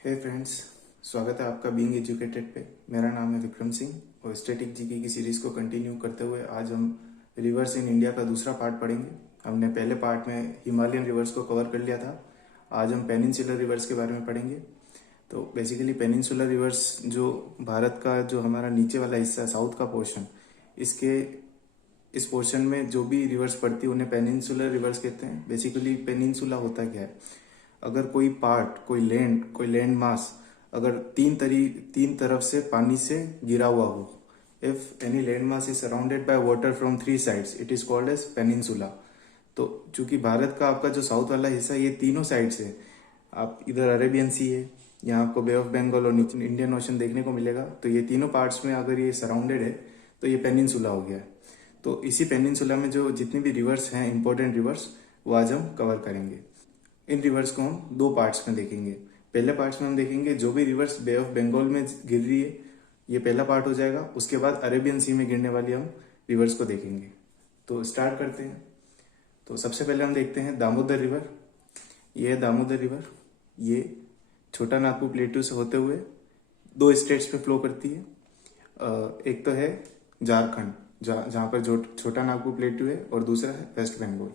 हे friends, स्वागत है आपका बीइंग एजुकेटेड पे। मेरा नाम है विक्रम सिंह और स्टैटिक जीके की सीरीज को कंटिन्यू करते हुए आज हम रिवर्स इन इंडिया का दूसरा पार्ट पढ़ेंगे। हमने पहले पार्ट में हिमालयन रिवर्स को कवर कर लिया था। आज हम पेनिनसुलर रिवर्स के बारे में पढ़ेंगे। तो बेसिकली पेनिनसुलर रिवर्स जो भारत का जो हमारा नीचे वाला हिस्सा, साउथ का पोर्शन, इसके इस पोर्शन में जो भी रिवर्स पड़ती है उन्हें पेनिनसुलर रिवर्स कहते हैं। बेसिकली पेनिनसुला होता क्या है? अगर कोई पार्ट, कोई लैंड मास अगर तीन तरफ से पानी से घिरा हुआ हो, if any land mass is surrounded by water from three sides, it is called as peninsula. तो चूंकि भारत का आपका जो साउथ वाला हिस्सा ये तीनों साइड से, आप इधर अरेबियन सी है, यहाँ आपको बे ऑफ बंगाल और नीचे इंडियन ओशन देखने को मिलेगा। तो ये तीनों पार्ट्स में अगर ये सराउंडेड है तो ये पेनिनसुला हो गया है। तो इसी पेनिनसुला में जो जितनी भी रिवर्स हैं, इंपॉर्टेंट रिवर्स, वो आज हम कवर करेंगे। इन रिवर्स को हम दो पार्ट्स में देखेंगे। पहले पार्ट्स में हम देखेंगे जो भी रिवर्स बे ऑफ बंगाल में गिर रही है, ये पहला पार्ट हो जाएगा। उसके बाद अरेबियन सी में गिरने वाली हम रिवर्स को देखेंगे। तो स्टार्ट करते हैं। तो सबसे पहले हम देखते हैं दामोदर रिवर। ये है दामोदर रिवर। ये छोटा नागपुर प्लेटू से होते हुए दो स्टेट्स में फ्लो करती है। एक तो है झारखंड, जहाँ पर जो छोटा नागपुर प्लेटू है, और दूसरा है वेस्ट बंगाल।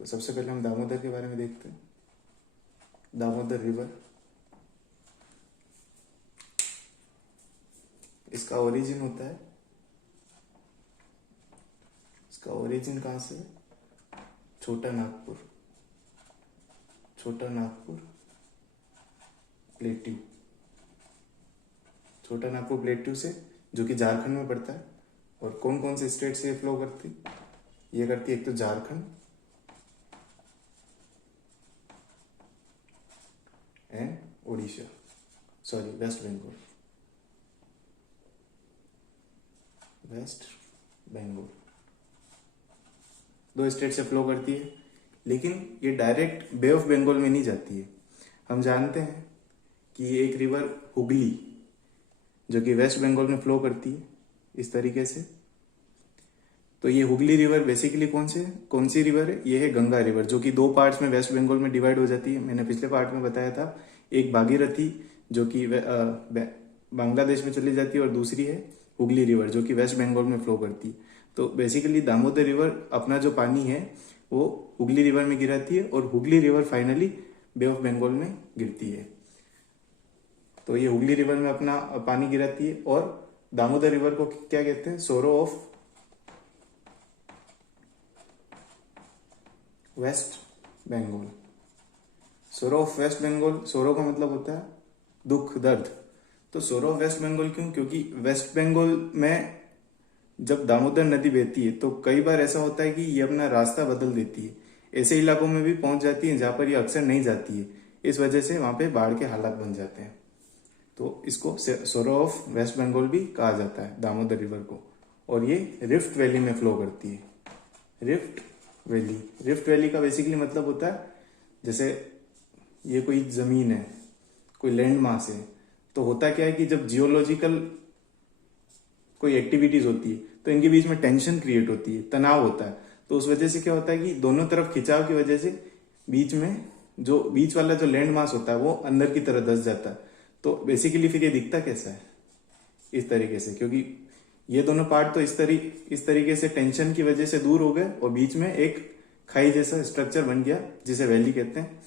तो सबसे पहले हम दामोदर के बारे में देखते हैं। दामोदर रिवर, इसका ओरिजिन होता है, इसका ओरिजिन कहां से है? छोटा नागपुर, छोटा नागपुर प्लेट्यू, छोटा नागपुर प्लेट्यू से, जो कि झारखंड में पड़ता है। और कौन कौन से स्टेट से फ्लो करती? ये करती है एक तो झारखंड एंड ओडिशा, सॉरी वेस्ट बंगाल, वेस्ट बंगाल दो स्टेट से फ्लो करती है। लेकिन ये डायरेक्ट बे ऑफ बंगाल में नहीं जाती है। हम जानते हैं कि ये एक रिवर हुगली, जो कि वेस्ट बंगाल में फ्लो करती है इस तरीके से। तो ये हुगली रिवर बेसिकली कौन सी रिवर है? ये है गंगा रिवर, जो कि दो पार्ट्स में वेस्ट बंगाल में डिवाइड हो जाती है। मैंने पिछले पार्ट में बताया था, एक भागीरथी जो कि बांग्लादेश में चली जाती है, और दूसरी है हुगली रिवर जो कि वेस्ट बंगाल में फ्लो करती है। तो बेसिकली दामोदर रिवर अपना जो पानी है वो हुगली रिवर में गिराती है, और Hooghly river finally Bay of Bengal में गिरती है। तो ये हुगली रिवर में अपना पानी गिराती है। और दामोदर रिवर को क्या कहते हैं? सोरो ऑफ वेस्ट बंगाल। सोरो ऑफ वेस्ट बंगाल, सोरो का मतलब होता है दुख, दर्द। तो सोरो ऑफ वेस्ट बंगाल क्यों? क्योंकि वेस्ट बंगाल में जब दामोदर नदी बहती है तो कई बार ऐसा होता है कि ये अपना रास्ता बदल देती है, ऐसे इलाकों में भी पहुंच जाती है जहां पर ये अक्सर नहीं जाती है। इस वजह से वहां पे बाढ़ के हालात बन जाते हैं। तो इसको सोरो ऑफ वेस्ट बंगाल भी कहा जाता है दामोदर रिवर को। और ये रिफ्ट वैली में फ्लो करती है। रिफ्ट वैली, रिफ्ट वैली का बेसिकली मतलब होता है, जैसे ये कोई जमीन है, कोई लैंड मास है, तो होता क्या है कि जब जियोलॉजिकल कोई एक्टिविटीज होती है तो इनके बीच में टेंशन क्रिएट होती है, तनाव होता है। तो उस वजह से क्या होता है कि दोनों तरफ खिंचाव की वजह से बीच वाला जो लैंड मास होता है वो अंदर की तरफ धंस जाता है। तो बेसिकली फिर ये दिखता कैसा है? इस तरीके से, क्योंकि ये दोनों पार्ट तो इस तरीके से टेंशन की वजह से दूर हो गए, और बीच में एक खाई जैसा स्ट्रक्चर बन गया जिसे वैली कहते हैं।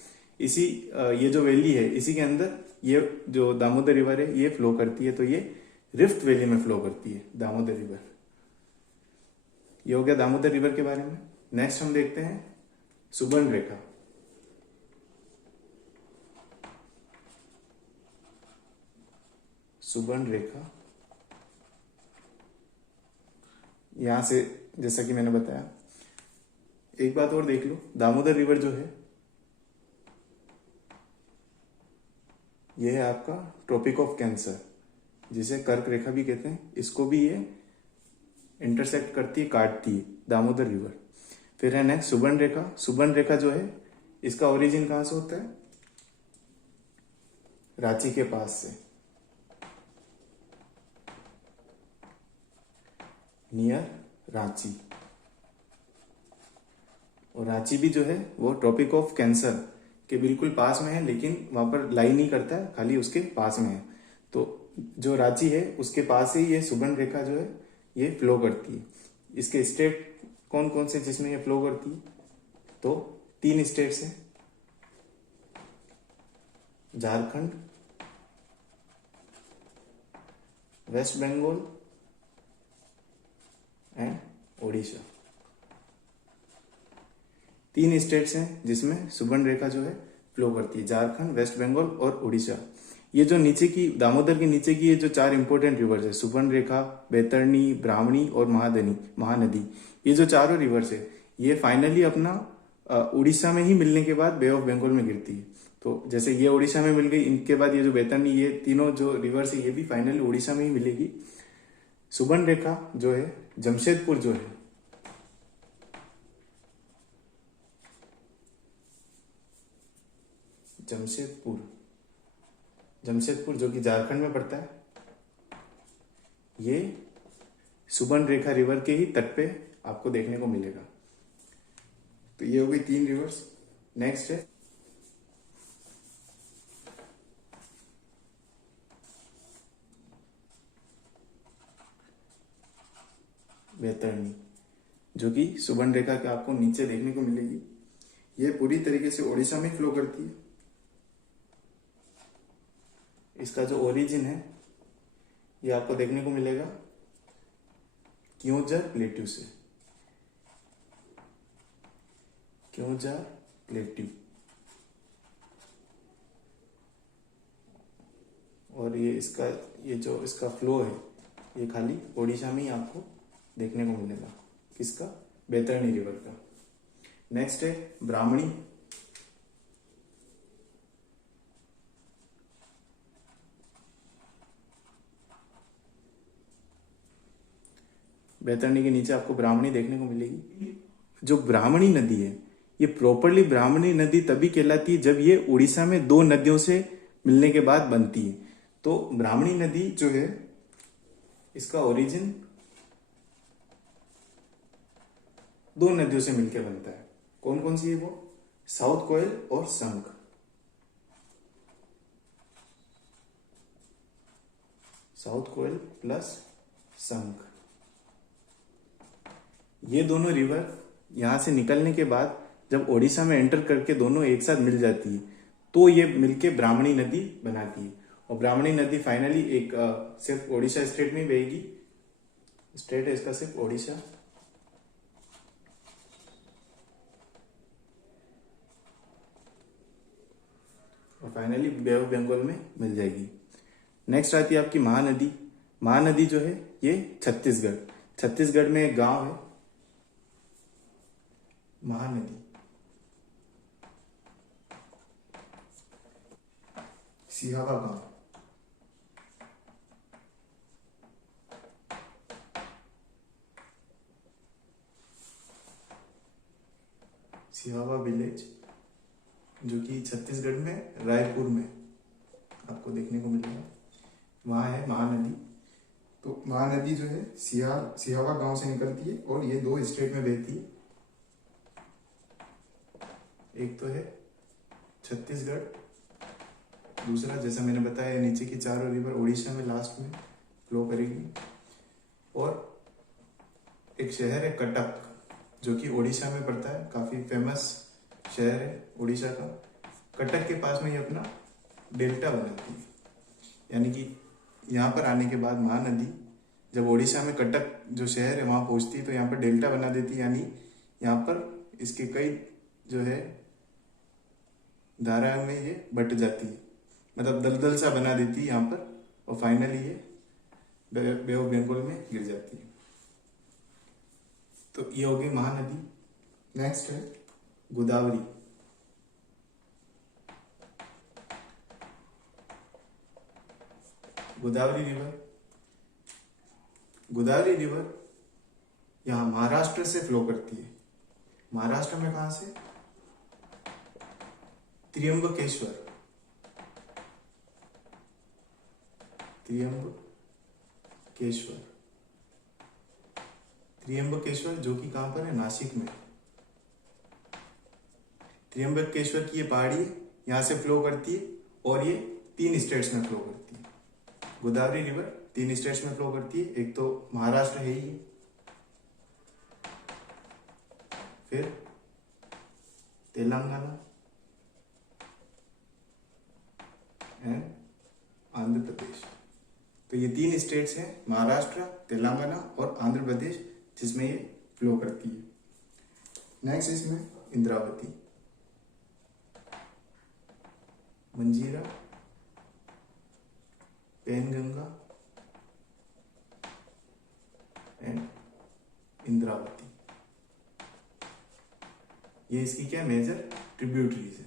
ये जो वैली है, इसी के अंदर ये जो दामोदर रिवर है ये फ्लो करती है। तो ये रिफ्ट वैली में फ्लो करती है दामोदर रिवर। ये हो गया दामोदर रिवर के बारे में। नेक्स्ट हम देखते हैं सुबर्ण रेखा। सुबर्ण रेखा, यहां से, जैसा कि मैंने बताया, एक बात और देख लो, दामोदर रिवर जो है ये है आपका ट्रॉपिक ऑफ कैंसर, जिसे कर्क रेखा भी कहते हैं। इसको भी ये इंटरसेक्ट करती है, काटती है दामोदर रिवर। फिर है नेक्स्ट सुबर्ण रेखा। सुबर्ण रेखा जो है इसका ओरिजिन कहां से होता है? रांची के पास से, नियर रांची। और रांची भी जो है वो ट्रॉपिक ऑफ कैंसर के बिल्कुल पास में है, लेकिन वहां पर लाई नहीं करता है, खाली उसके पास में है। तो जो रांची है उसके पास ही ये सुबर्ण रेखा जो है ये फ्लो करती है। इसके स्टेट कौन कौन से जिसमें ये फ्लो करती है? तो 3 स्टेट्स हैं, झारखंड, वेस्ट बंगाल एंड ओडिशा। 3 स्टेट्स हैं जिसमें सुबर्ण रेखा जो है फ्लो करती है, झारखंड, वेस्ट बंगाल और उड़ीसा। ये जो नीचे की दामोदर के नीचे की ये जो 4 इंपॉर्टेंट रिवर्स है, सुबर्ण रेखा, बैतरणी, ब्राह्मणी और महानदी, ये जो चारों रिवर्स है ये फाइनली अपना उड़ीसा में ही मिलने के बाद बे ऑफ बंगाल में गिरती है। तो जैसे ये उड़ीसा में मिल गई, इनके बाद ये जो बैतरणी, ये तीनों जो रिवर्स है ये भी फाइनली उड़ीसा में ही मिलेगी। सुबर्ण रेखा जो है जमशेदपुर जो है, जमशेदपुर जो कि झारखंड में पड़ता है, ये सुबर्ण रेखा रिवर के ही तट पे आपको देखने को मिलेगा। तो ये हो गई 3 रिवर्स। नेक्स्ट है बैतरणी, जो कि सुबर्ण रेखा के आपको नीचे देखने को मिलेगी। ये पूरी तरीके से ओडिशा में फ्लो करती है। इसका जो ओरिजिन है ये आपको देखने को मिलेगा क्योंझर प्लेट्यू से, क्योंझर प्लेट्यू, और ये जो इसका फ्लो है ये खाली ओडिशा में ही आपको देखने को मिलेगा। किसका? बैतरणी रिवर का। नेक्स्ट है ब्राह्मणी। बैतरणी के नीचे आपको ब्राह्मणी देखने को मिलेगी। जो ब्राह्मणी नदी है ये प्रॉपरली ब्राह्मणी नदी तभी कहलाती है जब ये उड़ीसा में 2 नदियों से मिलने के बाद बनती है। तो ब्राह्मणी नदी जो है इसका ओरिजिन 2 नदियों से मिलकर बनता है। कौन कौन सी है वो? साउथ कोयल और संख। साउथ कोयल प्लस संख, ये दोनों रिवर यहां से निकलने के बाद जब ओडिशा में एंटर करके दोनों एक साथ मिल जाती है तो ये मिलके ब्राह्मणी नदी बनाती है। और ब्राह्मणी नदी फाइनली एक सिर्फ ओडिशा स्टेट में बहेगी। स्टेट है इसका सिर्फ ओडिशा। और फाइनली बे ऑफ बंगाल में मिल जाएगी। नेक्स्ट आती है आपकी महानदी। महानदी जो है ये छत्तीसगढ़ में एक गांव है महानदी, सिहावा गांव। सिहावा विलेज जो कि छत्तीसगढ़ में रायपुर में आपको देखने को मिलेगा, वहां है महानदी। तो महानदी जो है सिहावा गांव से निकलती है और ये 2 स्टेट में बहती है। एक तो है छत्तीसगढ़, दूसरा जैसा मैंने बताया नीचे की 4 रिवर उड़ीसा में लास्ट में फ्लो करेगी। और एक शहर है कटक जो कि उड़ीसा में पड़ता है, काफी फेमस शहर है उड़ीसा का। कटक के पास में ये अपना डेल्टा बनाती है, यानी कि यहाँ पर आने के बाद महानदी जब उड़ीसा में कटक जो शहर है वहां पहुंचती है तो यहाँ पर डेल्टा बना देती है, यानी यहाँ पर इसके कई जो है धारा में ये बट जाती है, मतलब दलदल सा बना देती है यहाँ पर, और फाइनली ये बे ऑफ बंगाल में गिर जाती है। तो ये होगी महानदी। नेक्स्ट है गोदावरी। गोदावरी रिवर यहां महाराष्ट्र से फ्लो करती है। महाराष्ट्र में कहां से? त्र्यंबकेश्वर जो कि कहां पर है? नासिक में। त्र्यंबकेश्वर की ये पहाड़ी यहाँ से फ्लो करती है और ये 3 स्टेट्स में फ्लो करती है। गोदावरी रिवर 3 स्टेट्स में फ्लो करती है। एक तो महाराष्ट्र है ही, फिर तेलंगाना एंड आंध्र प्रदेश। तो ये 3 स्टेट्स हैं, महाराष्ट्र, तेलंगाना और आंध्र प्रदेश, जिसमें ये फ्लो करती है। नेक्स्ट इसमें इंद्रावती, मंजीरा, पेनगंगा एंड इंद्रावती। ये इसकी क्या मेजर ट्रिब्यूटरीज है,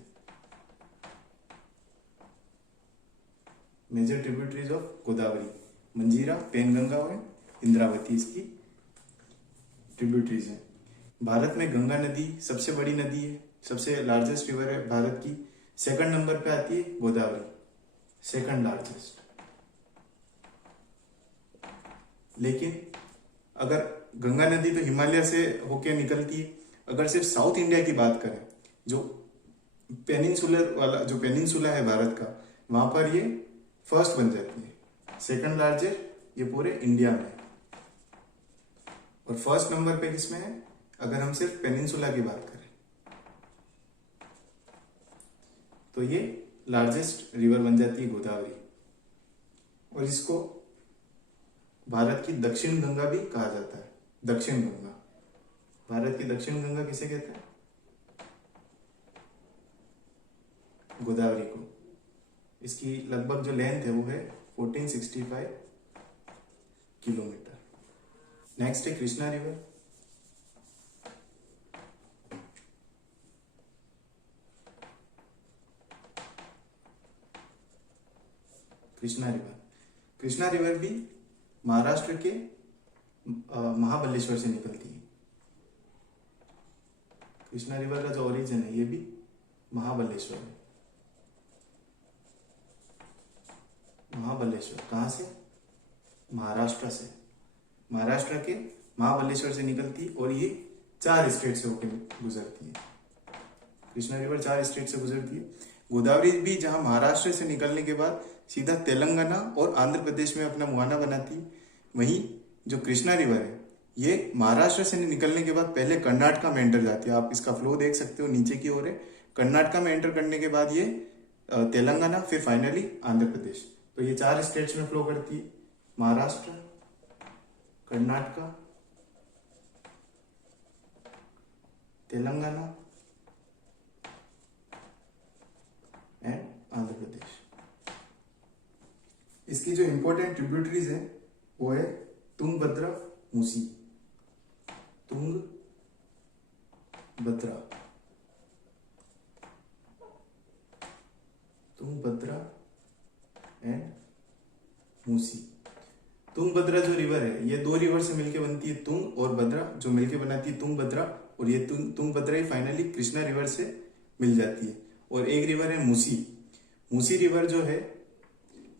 मेजर ट्रिब्यूटरीज ऑफ गोदावरी। मंजीरा, पेनगंगा और इंद्रावती इसकी ट्रिब्यूटरीज है। भारत में गंगा नदी सबसे बड़ी नदी है, सबसे लार्जेस्ट रिवर है भारत की। सेकंड नंबर पे आती है गोदावरी, सेकंड लार्जेस्ट। लेकिन अगर गंगा नदी तो हिमालय से होके निकलती है, अगर सिर्फ साउथ इंडिया की बात करें, जो पेनिनसुलर वाला जो पेनिनसुला है भारत का, वहां पर ये फर्स्ट बन जाती है। सेकंड लार्जेस्ट ये पूरे इंडिया में है। और फर्स्ट नंबर पे किसमें है अगर हम सिर्फ पेनिनसुला की बात करें, तो ये लार्जेस्ट रिवर बन जाती है गोदावरी। और इसको भारत की दक्षिण गंगा भी कहा जाता है। दक्षिण गंगा, भारत की दक्षिण गंगा किसे कहते हैं? गोदावरी को। इसकी लगभग जो लेंथ है वो है 1465 किलोमीटर। नेक्स्ट है कृष्णा रिवर। कृष्णा रिवर भी महाराष्ट्र के महाबलेश्वर से निकलती है। कृष्णा रिवर का जो ओरिजिन है ये भी महाबलेश्वर है। महाबलेश्वर कहां से? महाराष्ट्र से। महाराष्ट्र के महाबलेश्वर से निकलती है और ये 4 स्टेट से होकर गुजरती है। कृष्णा रिवर 4 स्टेट से गुजरती है। गोदावरी भी जहां महाराष्ट्र से निकलने के बाद सीधा तेलंगाना और आंध्र प्रदेश में अपना मुहाना बनाती है, वहीं जो कृष्णा रिवर है ये महाराष्ट्र से निकलने के बाद पहले कर्नाटका में एंटर जाती है। आप इसका फ्लो देख सकते हो, नीचे की ओर है। कर्नाटका में एंटर करने के बाद ये तेलंगाना, फिर फाइनली आंध्र प्रदेश। तो ये 4 स्टेट्स में फ्लो करती है, महाराष्ट्र, कर्नाटका, तेलंगाना एंड आंध्र प्रदेश। इसकी जो इंपॉर्टेंट ट्रिब्यूटरीज है वो है तुंगभद्रा, मूसी। तुंगभद्रा एंड मूसी। तुंगभद्रा जो रिवर है ये 2 रिवर से मिलके बनती है, तुंग और भद्रा, जो मिलके बनाती है तुंगभद्रा। और ये तुंगभद्रा ही फाइनली कृष्णा रिवर से मिल जाती है। और एक रिवर है मूसी। मूसी रिवर जो है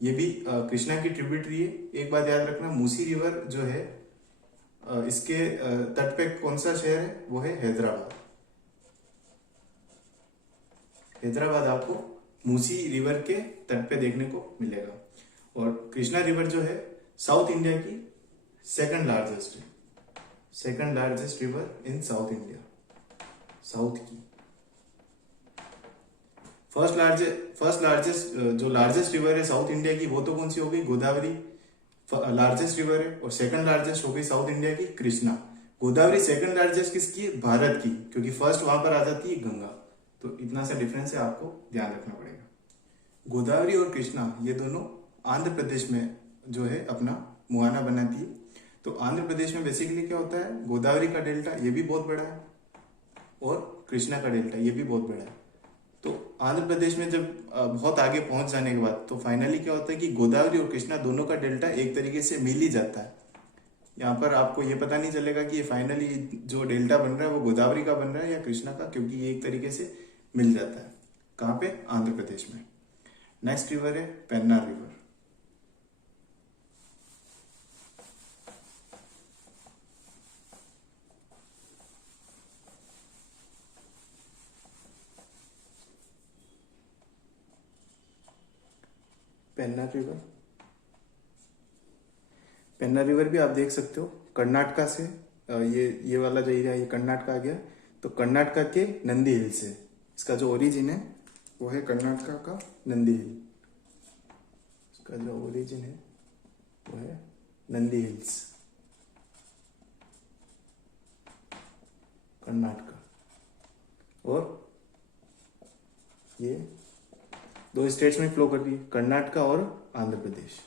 ये भी कृष्णा की ट्रिब्यूटरी है। एक बात याद रखना, मूसी रिवर जो है इसके तट पे कौन सा शहर है? वो है हैदराबाद। हैदराबाद आपको मूसी रिवर के तट पे देखने को मिलेगा। और कृष्णा रिवर जो है साउथ इंडिया की सेकंड लार्जेस्ट है, second largest river in south India, south की। फर्स्ट लार्जेस्ट जो लार्जेस्ट रिवर है साउथ इंडिया की वो तो कौन सी हो गई? गोदावरी लार्जेस्ट रिवर है। और सेकंड लार्जेस्ट हो गई साउथ इंडिया की कृष्णा। गोदावरी सेकंड लार्जेस्ट किसकी है? भारत की, क्योंकि फर्स्ट वहां पर आ जाती है गंगा। तो इतना सा डिफरेंस है, आपको ध्यान रखना पड़ेगा। गोदावरी और कृष्णा ये दोनों आंध्र प्रदेश में जो है अपना मुहाना बनाती है। तो आंध्र प्रदेश में बेसिकली क्या होता है, गोदावरी का डेल्टा ये भी बहुत बड़ा है और कृष्णा का डेल्टा ये भी बहुत बड़ा है। तो आंध्र प्रदेश में जब बहुत आगे पहुंच जाने के बाद तो फाइनली क्या होता है कि गोदावरी और कृष्णा दोनों का डेल्टा एक तरीके से मिल ही जाता है। यहाँ पर आपको ये पता नहीं चलेगा कि ये फाइनली जो डेल्टा बन रहा है वो गोदावरी का बन रहा है या कृष्णा का, क्योंकि ये एक तरीके से मिल जाता है। कहाँ पे? आंध्र प्रदेश में। नेक्स्ट रिवर है Pennar river. Pennar river. Pennar river भी आप देख सकते हो कर्नाटका से, ये वाला जो एरिया ये कर्नाटका आ गया, तो कर्नाटका के नंदी हिल से इसका जो ओरिजिन है वो है कर्नाटका का नंदी हिल। इसका जो ओरिजिन है वो है नंदी हिल्स, कर्नाटका। और ये दो स्टेट्स में फ्लो कर रही है, कर्नाटका और आंध्र प्रदेश,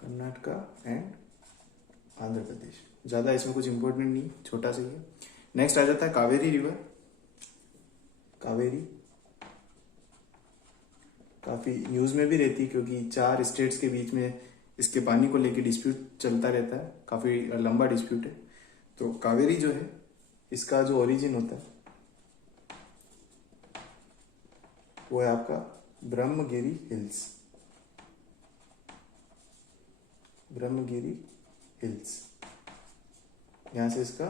कर्नाटका एंड आंध्र प्रदेश। ज्यादा इसमें कुछ इंपॉर्टेंट नहीं, छोटा सा ही है। नेक्स्ट आ जाता है कावेरी रिवर। कावेरी काफी न्यूज में भी रहती है क्योंकि 4 स्टेट्स के बीच में इसके पानी को लेकर डिस्प्यूट चलता रहता है, काफी लंबा डिस्प्यूट है। तो कावेरी जो है इसका जो ओरिजिन होता है वो है आपका ब्रह्मगिरी हिल्स, ब्रह्मगिरी हिल्स, यहां से इसका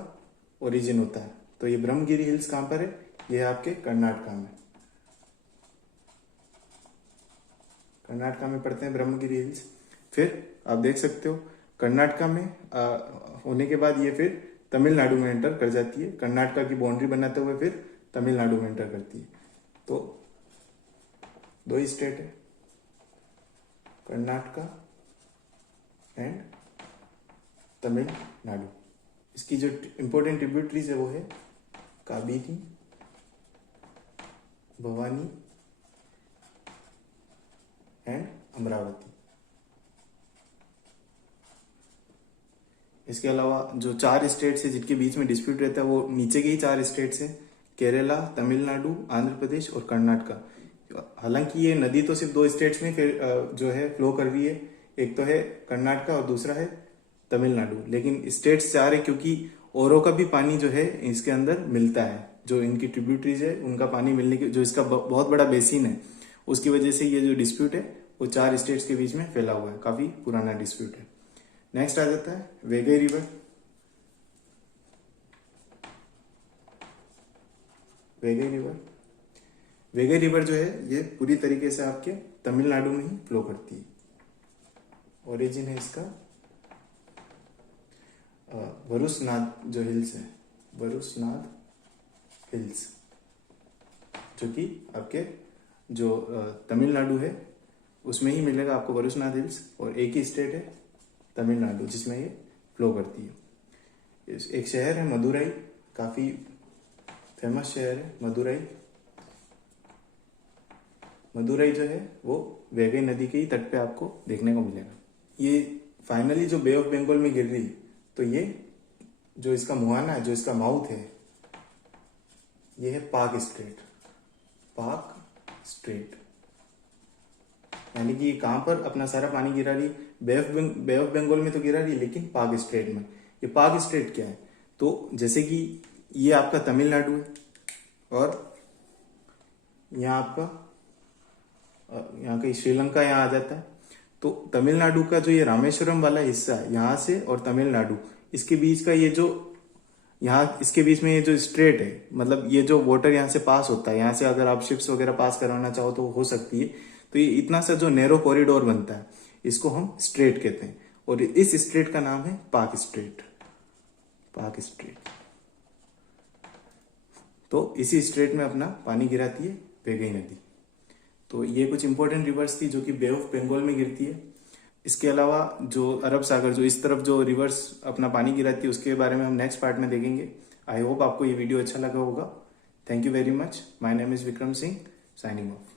ओरिजिन होता है। तो ये ब्रह्मगिरी हिल्स कहां पर है? ये है आपके कर्नाटका में, कर्नाटका में पड़ते हैं ब्रह्मगिरी हिल्स। फिर आप देख सकते हो कर्नाटका में होने के बाद ये फिर तमिलनाडु में एंटर कर जाती है, कर्नाटका की बाउंड्री बनाते हुए फिर तमिलनाडु में एंटर करती है। तो 2 ही स्टेट है, कर्नाटका एंड तमिलनाडु। इसकी जो इंपॉर्टेंट ट्रिब्यूटरीज है वो है कावेरी, भवानी एंड अमरावती। इसके अलावा जो 4 स्टेट्स है जिनके बीच में डिस्प्यूट रहता है वो नीचे के ही 4 स्टेट्स है, केरला, तमिलनाडु, आंध्र प्रदेश और कर्नाटका। हालांकि ये नदी तो सिर्फ 2 स्टेट्स में फिर जो है फ्लो कर रही है, एक तो है कर्नाटका और दूसरा है तमिलनाडु, लेकिन स्टेट्स 4 है क्योंकि औरों का भी पानी जो है इसके अंदर मिलता है, जो इनकी ट्रिब्यूटरीज है उनका पानी मिलने की, जो इसका बहुत बड़ा बेसिन है, उसकी वजह से ये जो डिस्प्यूट है वो 4 स्टेट्स के बीच में फैला हुआ है, काफी पुराना डिस्प्यूट है। नेक्स्ट आ जाता है वेगई रिवर। वेगई रिवर, वेगई रिवर जो है ये पूरी तरीके से आपके तमिलनाडु में ही फ्लो करती है। ओरिजिन है इसका वरुसनाथ जो हिल्स है, वरुसनाथ हिल्स, जो कि आपके जो तमिलनाडु है उसमें ही मिलेगा आपको वरुसनाथ हिल्स। और एक ही स्टेट है तमिलनाडु जिसमें ये फ्लो करती है। एक शहर है मदुरई, काफी फेमस शहर है मदुरई। मदुरई जो है वो वेगई नदी के ही तट पे आपको देखने को मिलेगा। ये फाइनली जो बे ऑफ बंगाल में गिर रही है, तो ये जो इसका मुहाना है, जो इसका माउथ है, ये है पाक स्ट्रेट, पाक स्ट्रेट। यानी कि कहां पर अपना सारा पानी गिरा रही, बे ऑफ बंगाल में तो गिरा रही, लेकिन पाक स्ट्रेट में। ये पाक स्ट्रेट क्या है? तो जैसे कि ये आपका तमिलनाडु है और यहाँ आपका यहाँ का श्रीलंका यहाँ आ जाता है। तो तमिलनाडु का जो ये रामेश्वरम वाला हिस्सा है, यहाँ से और तमिलनाडु, इसके बीच का ये जो यहाँ इसके बीच में ये जो स्ट्रेट है, मतलब ये जो वाटर यहाँ से पास होता है, यहाँ से अगर आप शिप्स वगैरह पास कराना चाहो तो हो सकती है। तो ये इतना सा जो नैरो कॉरिडोर बनता है, इसको हम स्ट्रेट कहते हैं, और इस स्ट्रेट का नाम है पाक स्ट्रेट, पाक स्ट्रेट। तो इसी स्ट्रेट में अपना पानी गिराती है वेगई नदी। तो ये कुछ इंपॉर्टेंट रिवर्स थी जो कि बे ऑफ बंगाल में गिरती है। इसके अलावा जो अरब सागर, जो इस तरफ जो रिवर्स अपना पानी गिराती है, उसके बारे में हम नेक्स्ट पार्ट में देखेंगे। आई होप आपको ये वीडियो अच्छा लगा होगा। Thank you very much. My name is Vikram Singh, signing off.